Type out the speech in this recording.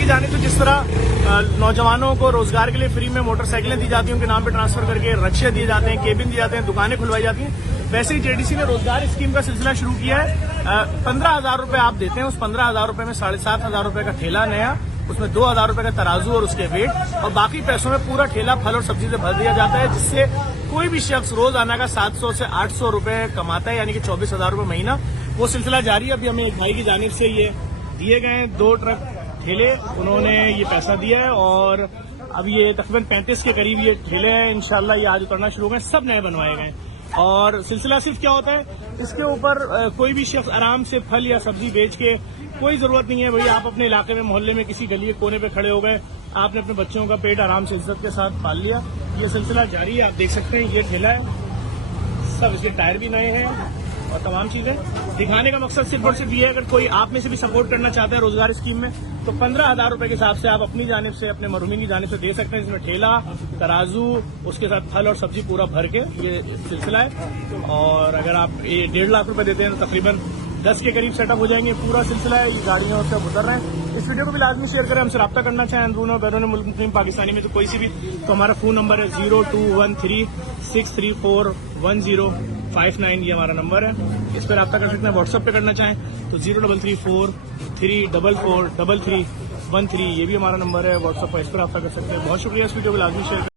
की जानिब से जिस तरह नौजवानों को रोजगार के लिए फ्री में मोटरसाइकिलें दी जाती हैं, उनके नाम पे ट्रांसफर करके रक्शे दिए जाते हैं, केबिन दिए जाते हैं, दुकानें खुलवाई जाती हैं, वैसे ही जेडीसी ने रोजगार स्कीम का सिलसिला शुरू किया है। 15,000 रुपए आप देते हैं, उस 15,000 रुपए में 7,500 रुपए का ठेला नया, उसमें 2,000 रुपए का तराजू और उसके वेट, और बाकी पैसों में पूरा ठेला फल और सब्जी से भर दिया जाता है, जिससे कोई भी शख्स रोजाना का 700 से 800 रुपए कमाता है, यानी कि 24,000 रुपए महीना। वो सिलसिला जारी है। अभी हमें एक भाई की जानिब से ये दिए गए 2 ट्रक ठेले, उन्होंने ये पैसा दिया है और अब ये तकरीबन 35 के करीब ये ठेले हैं। इंशाल्लाह ये आज उतरना शुरू हो गए, सब नए बनवाए गए। और सिलसिला सिर्फ क्या होता है, इसके ऊपर कोई भी शख्स आराम से फल या सब्जी बेच के, कोई जरूरत नहीं है भाई आप अपने इलाके में मोहल्ले में किसी गली के कोने पे खड़े हो गए, आपने अपने बच्चों का पेट आराम से इज्जत के साथ पाल लिया। ये सिलसिला जारी है। आप देख सकते हैं ये ठेला है, सब इसके टायर भी नए हैं और तमाम चीजें। दिखाने का मकसद सिर्फ और सिर्फ ये है, अगर कोई आप में से भी सपोर्ट करना चाहता है रोजगार स्कीम में, तो 15,000 रुपए के हिसाब से आप अपनी जानिब से, अपने मरहूमीन की जानिब से दे सकते हैं, जिसमें ठेला, तराजू, उसके साथ फल और सब्जी पूरा भर के ये सिलसिला है। और अगर आप ये 1.5 लाख रुपए देते हैं तो तकरीबन 10 के करीब सेटअप हो जाएंगे। पूरा सिलसिला है, ये गाड़ियों से उतर रहे हैं। इस वीडियो को भी लाजमी शेयर करें। हमसे रब्ता करना चाहें अंदरून और बैरून मुल्क मुस्लिम पाकिस्तानी में तो कोई सी भी, तो हमारा फोन नंबर है 0213634105 ये हमारा नंबर है। इस पर रब्ता कर सकते हैं। व्हाट्सएप पे करना चाहें तो 033434433313 ये भी हमारा नंबर है व्हाट्सएप पर, इस पर रब्ता कर सकते हैं। बहुत शुक्रिया इस वीडियो को लाजमी शेयर